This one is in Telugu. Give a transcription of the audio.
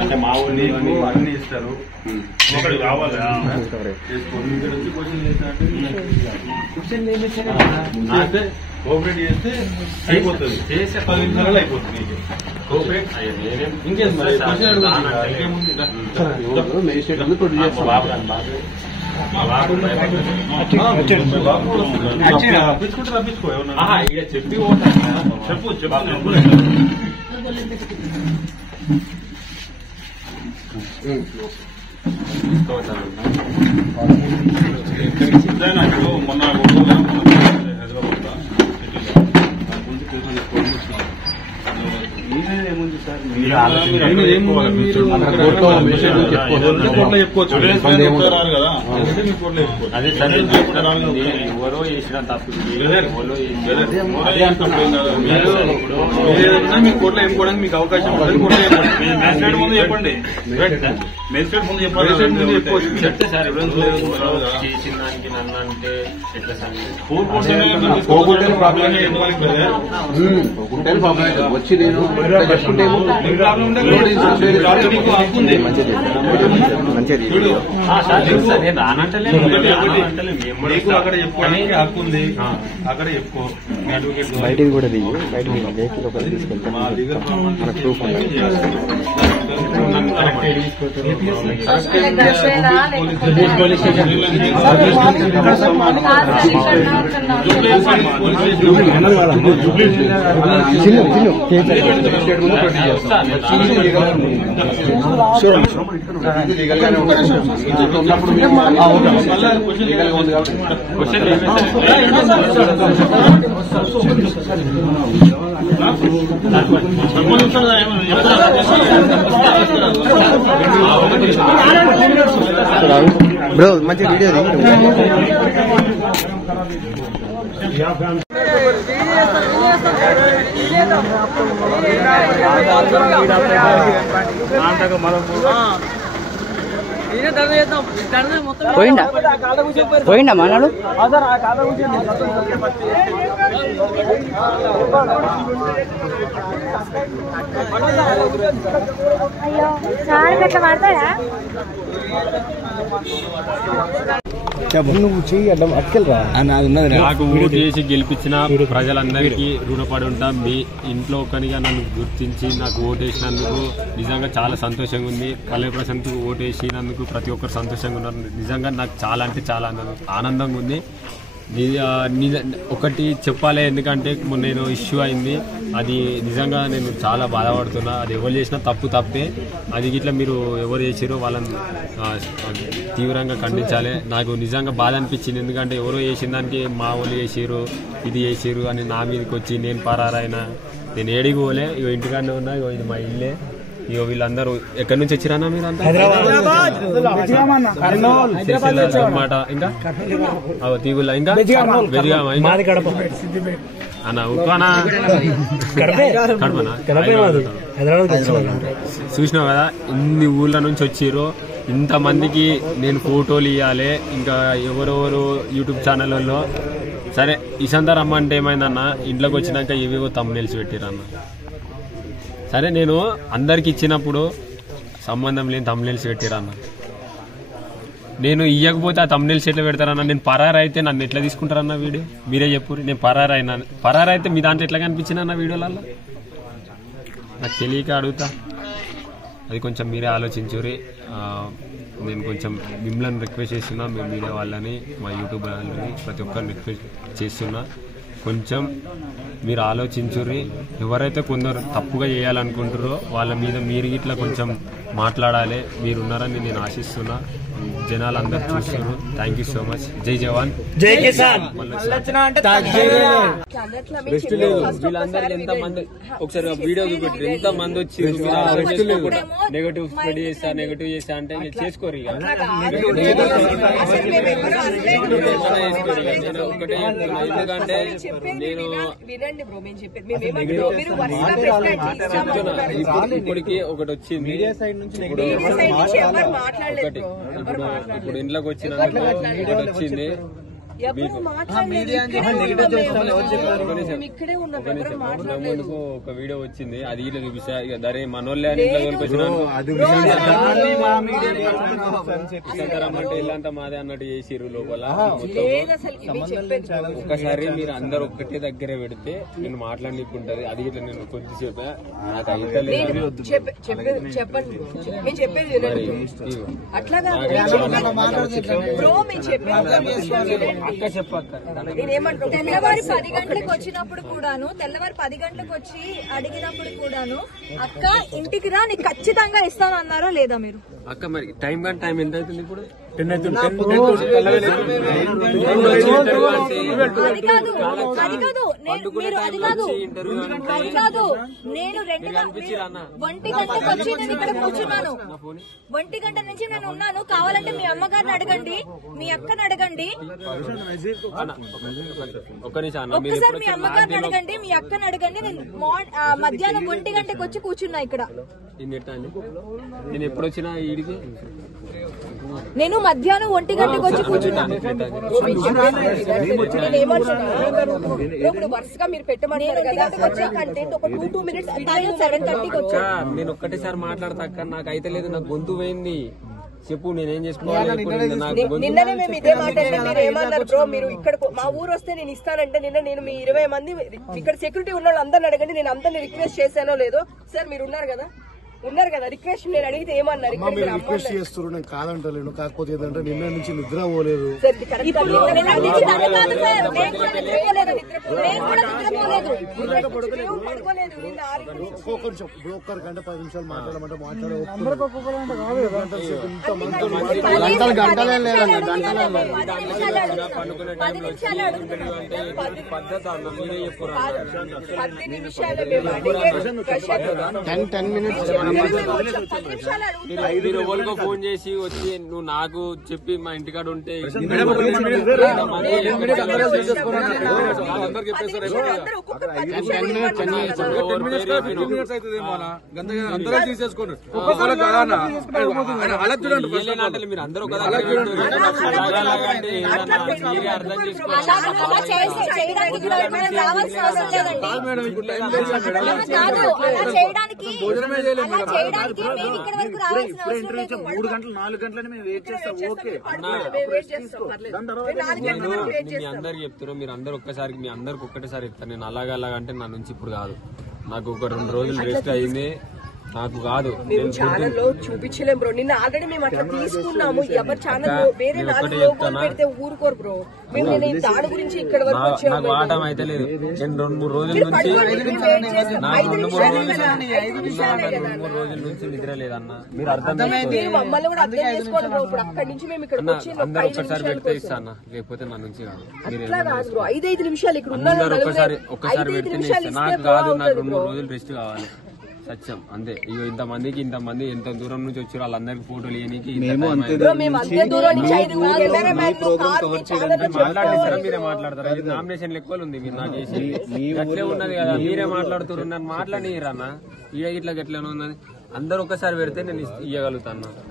అంటే మా ఊళ్ళో అన్ని ఇస్తారు కావాలి కోఆపరేట్ చేస్తే అయిపోతుంది, చేస్తే 10 నిమిషాలలో అయిపోతుంది. ఇంకేం మరి రప్పించుకో ఎవరన్నా చెప్పి చెప్పు మొన్న ఏముంది సార్ ఎవరో చేసిన తప్పు మీ కోర్టులో చెప్పుకోవడానికి మీకు అవకాశం ఉంటుంది. మేజిస్ట్రేట్ ముందు చెప్పండి, మేజిస్ట్రేట్ ముందు చెప్పండి. చెప్తే సార్ చేసిన దానికి నన్ను అంటే ఎట్లా సార్ వచ్చి నేను అక్కడ చెప్పుకోవడానికి హక్కు ఉంది, అక్కడ చెప్పుకో. బయటికి కూడా దిగి బయటికి వెహికల్ ఒకటి తీసుకెళ్తే మనకు ప్రూఫ్ బ్రో మంచి వీడియో పోయిండా పోయిండా మనడు అయ్యో సార్ గట్ల మాట్లాడా నాకు ఓటు చేసి గెలిపించిన ప్రజలందరికీ రుణపడి ఉంటాం. మీ ఇంట్లో ఒకనిగా నన్ను గుర్తించి నాకు ఓటు వేసినందుకు నిజంగా చాలా సంతోషంగా ఉంది. పల్లె ప్రశాంత్కు ఓటు వేసినందుకు ప్రతి ఒక్కరు సంతోషంగా ఉన్నారు. నిజంగా నాకు చాలా అంటే చాలా ఆనందంగా ఉంది. ఒకటి చెప్పాలి, ఎందుకంటే నేను ఇష్యూ అయింది, అది నిజంగా నేను చాలా బాధపడుతున్నా. అది ఎవరు చేసినా తప్పే. అది ఇట్లా మీరు ఎవరు చేసిరో వాళ్ళని తీవ్రంగా ఖండించాలి. నాకు నిజంగా బాధ అనిపించింది, ఎందుకంటే ఎవరో చేసిన దానికి మా వాళ్ళు చేసిరు, ఇది చేసిరు అని నా మీదకి వచ్చి నేను పరారైనా. నేను ఏడికి పోలే, ఇగో ఇంటికాడనే ఉన్నా. ఇగో ఇది మా ఇల్లే. ఇగో వీళ్ళందరూ ఎక్కడి నుంచి వచ్చిరానా మీరు అంతా? అన్నమాట. ఇంకా తీగుల్లా, ఇంకా అన్న ఉప్పానా కడపనా? చూసినావు కదా ఇన్ని ఊళ్ళ నుంచి వచ్చిర్రు. ఇంతమందికి నేను ఫోటోలు ఇవ్వాలి, ఇంకా ఎవరెవరు యూట్యూబ్ ఛానళ్ళలో. సరే ఇసంతా రమ్మంటే ఏమైందన్న, ఇంట్లోకి వచ్చినాక ఇవేవో తమ్మునేల్సి పెట్టిరన్న. సరే నేను అందరికి ఇచ్చినప్పుడు సంబంధం లేని తమ్మునేల్సి పెట్టిరన్న. నేను ఇవ్వకపోతే ఆ తమ్మునేల్సి ఎట్లా పెడతారన్న? నేను పరారైతే నన్ను ఎట్లా తీసుకుంటారన్న వీడియో? మీరే చెప్పు. నేను పరారైతే మీ దాంట్లో ఎట్లా కనిపించిన వీడియోలలో? నాకు తెలియక అడుగుతా. అది కొంచెం మీరే ఆలోచించురి. నేను కొంచెం మిమ్మల్ని రిక్వెస్ట్ చేస్తున్నా, మీ మీడియా వాళ్ళని, మా యూట్యూబ్ వాళ్ళని, ప్రతి ఒక్కరిని రిక్వెస్ట్ చేస్తున్నా, కొంచెం మీరు ఆలోచించుర్రి. ఎవరైతే కొందరు తప్పుగా చేయాలనుకుంటారో వాళ్ళ మీద మీరు ఇట్లా కొంచెం మాట్లాడాలి. మీరున్నారని నేను ఆశిస్తున్నా. జనాలు అందరు చూస్తారు. Thank you so much. జై జవాన్ జై కిసాన్. వీళ్ళందరికీ ఎంత మంది ఒకసారి వీడియో చూపెట్టారు, ఎంత మంది వచ్చి నెగటివ్ స్ప్రెడ్ చేస్తా నెగటివ్ చేస్తా అంటే చేసుకోరు. ఇక ఒకటే ఎందుకంటే నేను ఇప్పటికి ఒకటి వచ్చింది. ఇప్పుడు ఇంట్లోకి వచ్చింది. ఎవరు మాట్లాడలేదు ఇక్కడే ఉన్నాం ఎవరు మాట్లాడలేదు. ఒక వీడియో వచ్చింది అది ఇట్లా చూపిస్తా ఇక దరే మనోళ్ళే అని ఇట్లా రమ్మంటే ఇల్లంతా మాదే అన్నట్టు చేసిర్రు లోపల. ఒక్కసారి మీరు అందరు ఒక్కటే దగ్గరే పెడితే నేను మాట్లాడనికుంటది అది ఇట్లా నేను కొద్దిసేపు నాకు అయితే చెప్పండి మేము చెప్పేది అట్లాగా అక్క చెప్పక్క తెల్లవారి 10 గంటలకు వచ్చినప్పుడు కూడాను తెల్లవారి 10 గంటలకు వచ్చి అడిగినప్పుడు కూడాను అక్క ఇంటికి రా నీకు ఖచ్చితంగా ఇస్తాను అన్నారా లేదా మీరు? అక్క మరి టైం ఎంత అవుతుంది ఇప్పుడు? అది కాదు నేను 1 గంటకు వచ్చి నేను ఇక్కడ కూర్చున్నాను. 1 గంట నుంచి నేను ఉన్నాను. కావాలంటే మీ అమ్మగారిని అడగండి, మీ అక్కని అడగండి, ఒక్కసారి మీ అమ్మగారిని అడగండి, మీ అక్కని అడగండి. నేను మధ్యాహ్నం 1 గంటకు వచ్చి కూర్చున్నా ఇక్కడ. నేను ఎప్పుడు వచ్చినా ఈడికి నేను మధ్యాహ్నం 1 గంటకు వచ్చి కూర్చున్నాను. ఇప్పుడు వరుసగా మీరు పెట్టమన్నారు కదా కంటెంట్ ఒక 2 minutes 7:30కి వచ్చా. నేను ఒక్కటేసారి మాట్లాడతా అక్క నాకు అయితే లేదు నాకు గొంతు పోయింది చెప్పు నేనేం చేసుకోవాలి. నిన్ననే మేము ఇదే మాట మీరు ఏమన్నారు బ్రో మీరు ఇక్కడ మా ఊరు వస్తే నేను ఇస్తానంటే నేను మీ 20 మంది ఇక్కడ సెక్యూరిటీ ఉన్న వాళ్ళు అందరిని అడగండి నేను అందరిని రిక్వెస్ట్ చేశానో లేదో. సార్ మీరు ఉన్నారు కదా రిక్వెస్ట్ నేను అడిగితే ఏమన్నారు రిక్వెస్ట్ చేస్తారు నేను కాదంటలేను కాకపోతే ఏంటంటే నిన్న నుంచి నిద్ర పోలేదు కొంచెం ఒక్కరి గంట 10 నిమిషాలు మాట్లాడమంటే మాట్లాడే గంటలే లేదండి మీరు ఎవరికో ఫోన్ చేసి వచ్చి నువ్వు నాకు చెప్పి మా ఇంటికాడ ఉంటే మీరు అందరూ అర్థం చేసుకోండి. 3 గంటలు 4 గంటలని మేము వెయిట్ చేస్తాం. ఓకే మీ అందరికి చెప్తారు మీరు అందరు ఒక్కసారి మీ అందరికి ఒక్కటేసారి చెప్తాను నేను అలాగంటే నా నుంచి ఇప్పుడు కాదు నాకు ఒక 2 రోజులు రెస్ట్ అయింది నాకు కాదు మేము ఛానల్ లో చూపించలేం బ్రో. నిన్న ఆల్రెడీ మేము అట్లా తీసుకున్నాము. ఎవరి ఛానల్ వేరే 4 లోగోలు పెడితే ఊరుకోరు బ్రో. మేము దాని గురించి ఇక్కడ వరకు వచ్చాము. నాకు ఆటం అయితే లేదు నేను 2-3 రోజుల నుంచి 2-3 రోజుల నుంచి నిద్ర లేదన్న మీరు అర్థం మమ్మల్ని కూడా అర్థం చేసుకోండి బ్రో. ఇప్పుడు అక్కడి నుంచి మేము ఇక్కడ అందరు ఒక్కసారి పెడితే ఇస్తా అన్న లేకపోతే నా నుంచి కాదు. అట్లా కాదు బ్రో 5 నిమిషాలు ఇక్కడ ఉన్నారు ఒక్కసారి పెడితే నాకు కాదు నాకు 2-3 రోజులు రెస్ట్ కావాలి సత్యం అంతే. ఇగో ఇంతమంది ఎంత దూరం నుంచి వచ్చారు వాళ్ళందరికి ఫోటోలు ఇవ్వడానికి మాట్లాడిస్తారా మీరే మాట్లాడతారా? ఇది నామినేషన్ లెక్కలు ఉంది మీరు నాకు చేసి అట్లే ఉన్నది కదా మీరే మాట్లాడుతున్నారు నన్ను మాట్లాడిరన్నా ఇట్లా గట్లనే ఉన్నది అందరు ఒక్కసారి పెడితే నేను ఇవ్వగలుగుతాను.